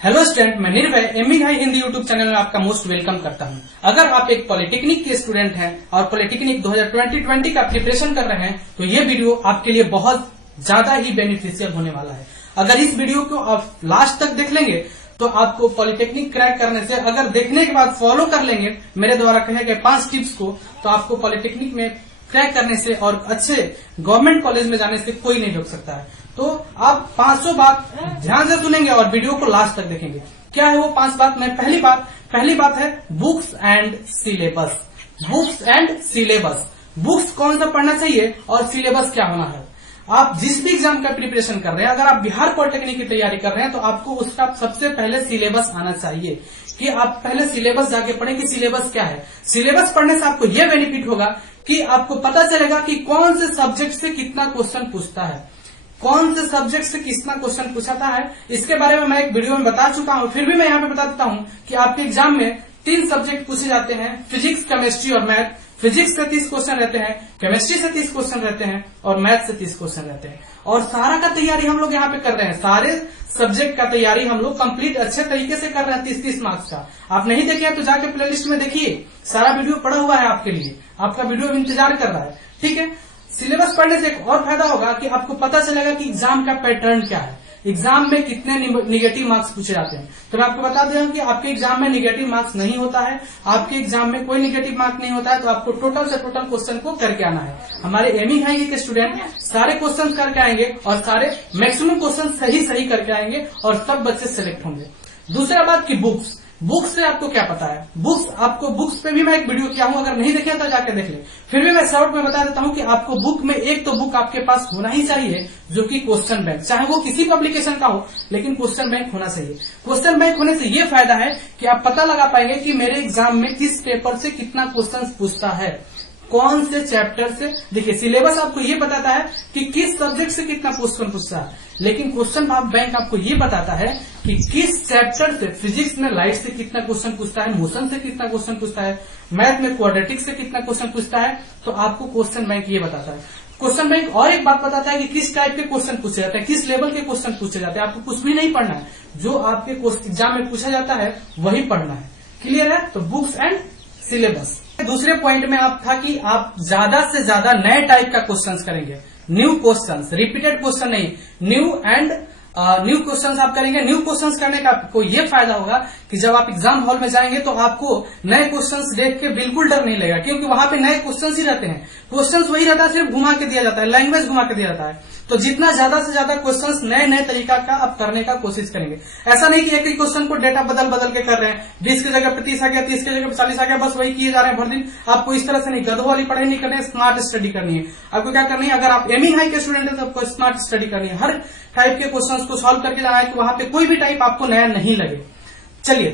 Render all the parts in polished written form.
Hello student, मैं निर्भय ME high Hindi YouTube channel में आपका मोस्ट वेलकम करता हूं। अगर आप एक पॉलिटेक्निक के स्टूडेंट हैं और पॉलिटेक्निक 2020 का प्रिपरेशन कर रहे हैं तो ये वीडियो आपके लिए बहुत ज्यादा ही बेनिफिशियल होने वाला है। अगर इस वीडियो को आप लास्ट तक देख लेंगे तो आपको पॉलिटेक्निक क्रैक करने से, अगर देखने के बाद फॉलो कर लेंगे मेरे द्वारा कहे गए 5 टिप्स को, तो आपको पॉलिटेक्निक में क्रैक करने से और अच्छे गवर्नमेंट कॉलेज में जाने से कोई नहीं रोक सकता है। तो आप 500 बात ध्यान से सुनेंगे और वीडियो को लास्ट तक देखेंगे। क्या है वो 5 बात? मैं पहली बात है books and syllabus. Books and syllabus, books कौन सा पढ़ना चाहिए और सिलेबस क्या होना है। आप जिस भी एग्जाम का प्रिपरेशन कर रहे हैं, अगर आप बिहार पॉलिटेक्निक की तैयारी कर रहे हैं तो आपको उसका सबसे पहले सिलेबस आना चाहिए कि आप पहले सिलेबस जाके पढ़ें कि सिलेबस क्या है। सिलेबस पढ़ने से आपको यह बेनिफिट होगा कि आपको पता चलेगा कि कौन से सब्जेक्ट से कितना क्वेश्चन पूछता है, कौन से सब्जेक्ट से कितना क्वेश्चन पूछाता है। इसके बारे में मैं एक वीडियो में बता चुका हूं, फिर भी मैं यहाँ पे बता देता हूं कि आपके एग्जाम में 3 सब्जेक्ट पूछे जाते हैं, फिजिक्स, केमिस्ट्री और मैथ। फिजिक्स से 30 क्वेश्चन रहते हैं, केमिस्ट्री से 30 क्वेश्चन रहते हैं और मैथ से 30 क्वेश्चन रहते हैं। और सारा का तैयारी हम लोग यहाँ पे कर रहे हैं, सारे सब्जेक्ट का तैयारी हम लोग कंप्लीट अच्छे तरीके से कर रहे हैं 30-30 मार्क्स का। आप नहीं देखे तो जाके प्लेलिस्ट में देखिए, सारा वीडियो पड़ा हुआ है आपके लिए, आपका वीडियो इंतजार कर रहा है। ठीक है, सिलेबस पढ़ने से एक और फायदा होगा कि आपको पता चलेगा कि एग्जाम का पैटर्न क्या है, एग्जाम में कितने निगेटिव मार्क्स पूछे जाते हैं। तो मैं आपको बता दूं कि आपके एग्जाम में निगेटिव मार्क्स नहीं होता है, आपके एग्जाम में कोई निगेटिव मार्क नहीं होता है। तो आपको टोटल से टोटल क्वेश्चन को करके आना है। हमारे एमई हाई के स्टूडेंट सारे क्वेश्चन करके आएंगे और सारे मैक्सिमम क्वेश्चन सही करके आएंगे और सब बच्चे सिलेक्ट होंगे। दूसरा बात की बुक्स से आपको क्या पता है। बुक्स पे भी मैं एक वीडियो किया हूं, अगर नहीं देखे तो जाके देख ले। फिर भी मैं शॉर्ट में बता देता हूं कि आपको बुक में एक तो बुक आपके पास होना ही चाहिए जो कि क्वेश्चन बैंक, चाहे वो किसी पब्लिकेशन का हो लेकिन क्वेश्चन बैंक होना चाहिए। क्वेश्चन बैंक होने से ये फायदा है कि आप पता लगा पाएंगे कि मेरे एग्जाम में किस पेपर से कितना क्वेश्चन पूछता है, कौन से चैप्टर से। देखिए, सिलेबस आपको ये बताता है कि किस सब्जेक्ट से कितना क्वेश्चन पूछता है, लेकिन क्वेश्चन बैंक आपको ये बताता है कि किस चैप्टर से, फिजिक्स में लाइट से कितना क्वेश्चन पूछता है, मोशन से कितना क्वेश्चन पूछता है, मैथ में क्वाड्रेटिक से कितना क्वेश्चन पूछता है। तो आपको क्वेश्चन बैंक ये बताता है। क्वेश्चन बैंक और एक बात बताता है कि किस टाइप के क्वेश्चन पूछे जाते हैं, किस लेवल के क्वेश्चन पूछे जाते हैं। आपको कुछ भी नहीं पढ़ना है, जो आपके एग्जाम में पूछा जाता है वही पढ़ना है। क्लियर है? तो बुक्स एंड सिलेबस। दूसरे पॉइंट में आप था कि आप ज्यादा से ज्यादा नए टाइप का क्वेश्चंस करेंगे, न्यू क्वेश्चंस, रिपीटेड क्वेश्चन नहीं, न्यू क्वेश्चंस आप करेंगे। न्यू क्वेश्चंस करने का आपको ये फायदा होगा कि जब आप एग्जाम हॉल में जाएंगे तो आपको नए क्वेश्चंस देख के बिल्कुल डर नहीं लगेगा, क्योंकि वहां पे नए क्वेश्चंस ही रहते हैं। क्वेश्चंस वही रहता है, सिर्फ घुमा के दिया जाता है, लैंग्वेज घुमा के दिया जाता है। तो जितना ज्यादा से ज्यादा क्वेश्चंस नए तरीका का आप करने का कोशिश करेंगे। ऐसा नहीं कि एक ही क्वेश्चन को डेटा बदल के कर रहे हैं, 20 की जगह 30 आ गया, 30 की जगह 40 आ गया, बस वही किए जा रहे हैं भर दिन। आपको इस तरह से नहीं, गधों वाली पढ़ाई नहीं करनी है, स्मार्ट स्टडी करनी है। आपको क्या करनी है, अगर आप एमई हाई के स्टूडेंट है तो आपको स्मार्ट स्टडी करनी है, हर टाइप के क्वेश्चंस को सॉल्व करके जाना है कि वहां पे कोई भी टाइप आपको नया नहीं लगे। चलिए,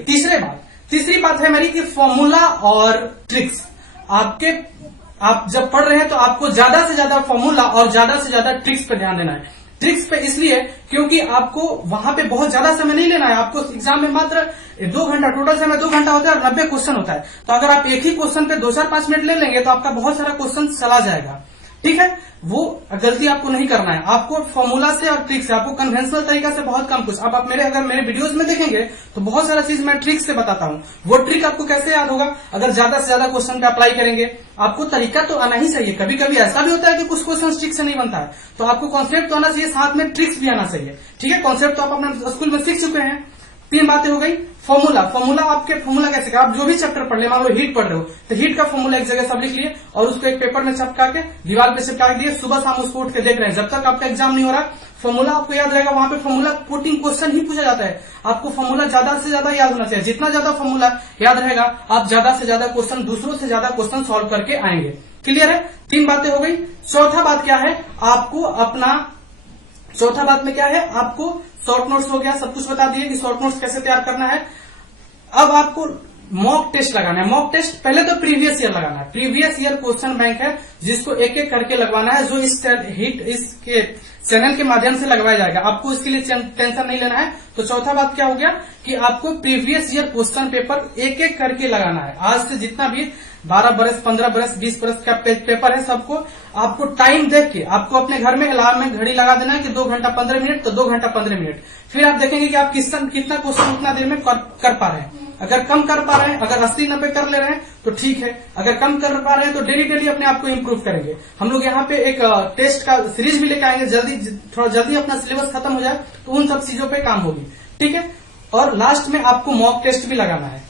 तीसरी बात है मेरी कि फॉर्मूला और ट्रिक्स। आप जब पढ़ रहे हैं तो आपको ज्यादा से ज्यादा फॉर्मूला और ज्यादा से ज्यादा ट्रिक्स पे ध्यान देना है। ट्रिक्स पे इसलिए क्योंकि आपको वहां पे बहुत ज्यादा समय नहीं लेना है। आपको एग्जाम में मात्र 2 घंटा, टोटल समय 2 घंटा होता है और 90 क्वेश्चन होता है। तो अगर आप एक ही क्वेश्चन पे 2-4-5 मिनट ले लेंगे तो आपका बहुत सारा क्वेश्चन चला जाएगा। ठीक है, वो गलती आपको नहीं करना है। आपको फॉर्मूला से और ट्रिक से, आपको कन्वेंशनल तरीका से बहुत कम कुछ। अब आप अगर मेरे वीडियोस में देखेंगे तो बहुत सारा चीज मैं ट्रिक से बताता हूं। वो ट्रिक आपको कैसे याद होगा? अगर ज्यादा से ज्यादा क्वेश्चन पे अप्लाई करेंगे। आपको तरीका तो आना ही चाहिए। कभी कभी ऐसा भी होता है कि कुछ क्वेश्चन ट्रिक से नहीं बनता है, तो आपको कॉन्सेप्ट तो आना चाहिए, साथ में ट्रिक्स भी आना चाहिए। ठीक है, कॉन्सेप्ट तो आप अपने स्कूल में सीख चुके हैं। 3 बातें हो गई। फॉर्मूला कैसे का, आप जो भी चैप्टर पढ़ ले, मान लो हीट पढ़ रहे हो तो हीट का फॉर्मूला एक जगह सब लिख लिए और उसको एक पेपर में चिपका के दीवार पे चिपका दिए। सुबह शाम उसको उठ के देख रहे हैं, जब तक आपका एग्जाम नहीं हो रहा फॉर्मूला आपको याद रहेगा। वहां पे फॉर्मूला पुटिंग क्वेश्चन ही पूछा जाता है। आपको फॉर्मूला ज्यादा से ज्यादा याद होना चाहिए। जितना ज्यादा फॉर्मूला याद रहेगा आप ज्यादा से ज्यादा क्वेश्चन, दूसरों से ज्यादा क्वेश्चन सॉल्व करके आएंगे। क्लियर है? 3 बातें हो गई। चौथा बात में क्या है, आपको शॉर्ट नोट्स हो गया, सब कुछ बता दिए कि शॉर्ट नोट्स कैसे तैयार करना है। अब आपको मॉक टेस्ट लगाना है। मॉक टेस्ट पहले तो प्रीवियस ईयर लगाना है। प्रीवियस ईयर क्वेश्चन बैंक है जिसको एक एक करके लगवाना है, जो इसके चैनल के माध्यम से लगवाया जाएगा। आपको इसके लिए टेंशन नहीं लेना है। तो चौथा बात क्या हो गया कि आपको प्रीवियस ईयर क्वेश्चन पेपर एक एक करके लगाना है। आज से जितना भी 12 बरस, 15 बरस, 20 बरस का पेपर है, सबको आपको टाइम देख के आपको अपने घर में अलार्म में घड़ी लगा देना है कि 2 घंटा 15 मिनट, तो 2 घंटा 15 मिनट। फिर आप देखेंगे कि आप कितना क्वेश्चन उतना देर में कर पा रहे हैं। अगर कम कर पा रहे हैं, अगर 80-90 कर ले रहे हैं तो ठीक है। अगर कम कर पा रहे हैं तो डेली अपने आप को इम्प्रूव करेंगे। हम लोग यहाँ पे एक टेस्ट का सीरीज भी लेकर आएंगे, थोड़ा जल्दी अपना सिलेबस खत्म हो जाए तो उन सब चीजों पे काम होगी, ठीक है। और लास्ट में आपको मॉक टेस्ट भी लगाना है।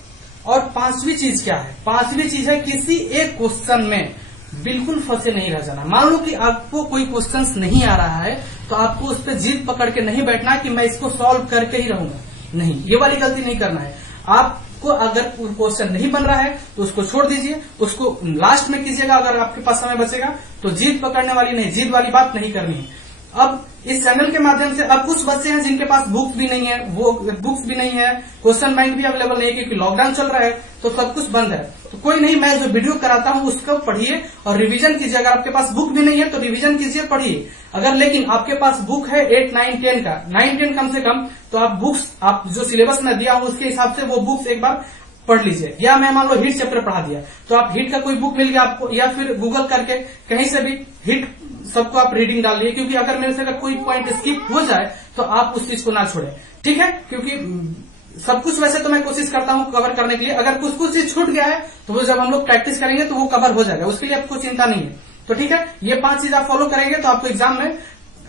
और पांचवी चीज क्या है? पांचवी चीज है किसी एक क्वेश्चन में बिल्कुल फंसे नहीं रह जाना। मान लो कि आपको कोई क्वेश्चन नहीं आ रहा है तो आपको उस पर जिद पकड़ के नहीं बैठना कि मैं इसको सॉल्व करके ही रहूंगा, नहीं, ये वाली गलती नहीं करना है। आपको अगर क्वेश्चन नहीं बन रहा है तो उसको छोड़ दीजिए, उसको लास्ट में कीजिएगा अगर आपके पास समय बचेगा। तो जिद पकड़ने वाली नहीं, जिद वाली बात नहीं करनी है। अब इस चैनल के माध्यम से अब कुछ बच्चे हैं जिनके पास बुक्स भी नहीं है, वो बुक्स भी नहीं है, क्वेश्चन बैंक भी अवेलेबल नहीं है क्योंकि लॉकडाउन चल रहा है तो सब कुछ बंद है। तो कोई नहीं, मैं जो वीडियो कराता हूं उसको पढ़िए और रिवीजन कीजिए। अगर आपके पास बुक भी नहीं है तो रिवीजन कीजिए, पढ़िए। अगर लेकिन आपके पास बुक है 8, 9, 10 का, 9, 10 कम से कम, तो आप बुक्स, आप जो सिलेबस में दिया हूं उसके हिसाब से वो बुक्स एक बार पढ़ लीजिए। या मैं मान लो हिट चैप्टर पढ़ा दिया तो आप हिट का कोई बुक मिल गया आपको, या फिर गूगल करके कहीं से भी हिट सबको आप रीडिंग डाल लिए, क्योंकि अगर मेरे से अगर कोई पॉइंट स्किप हो जाए तो आप उस चीज को ना छोड़ें, ठीक है। क्योंकि सब कुछ वैसे तो मैं कोशिश करता हूं कवर करने के लिए। अगर कुछ चीज छूट गया है तो वो जब हम लोग प्रैक्टिस करेंगे तो वो कवर हो जाएगा, उसके लिए आपको चिंता नहीं है। तो ठीक है, ये 5 चीज आप फॉलो करेंगे तो आपको एग्जाम में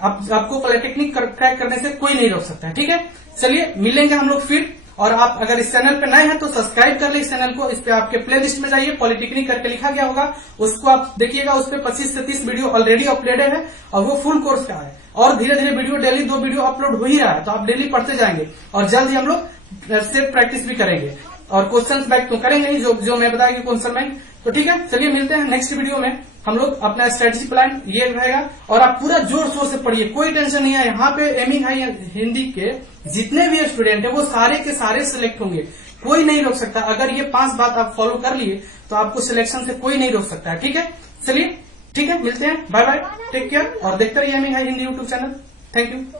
आपको पॉलिटेक्निक क्रैक करने से कोई नहीं रोक सकता है, ठीक है। चलिए मिलेंगे हम लोग फिर। और आप अगर इस चैनल पे नए हैं तो सब्सक्राइब कर ले इस चैनल को। इस पे आपके प्ले लिस्ट में जाइए, पॉलिटेक्निक करके लिखा गया होगा, उसको आप देखिएगा। उस पे 25 से 30 वीडियो ऑलरेडी अपलोडेड है और वो फुल कोर्स का है। और धीरे धीरे वीडियो डेली 2 वीडियो अपलोड हो ही रहा है, तो आप डेली पढ़ते जाएंगे और जल्द ही हम लोग सेट प्रैक्टिस भी करेंगे और क्वेश्चन बैंक तो करेंगे ही, जो मैं बताया क्वेश्चन बैंक। तो ठीक है, चलिए मिलते हैं नेक्स्ट वीडियो में। हम लोग अपना स्ट्रेटेजी प्लान ये रहेगा और आप पूरा जोर शोर से पढ़िए, कोई टेंशन नहीं है। यहाँ पे एमिंग हाई हिंदी के जितने भी स्टूडेंट है वो सारे के सारे सिलेक्ट होंगे, कोई नहीं रोक सकता। अगर ये 5 बात आप फॉलो कर लिए तो आपको सिलेक्शन से कोई नहीं रोक सकता है, ठीक है। चलिए ठीक है, मिलते हैं, बाय बाय, टेक केयर और देखते रहिए aiming high Hindi YouTube channel. Thank you.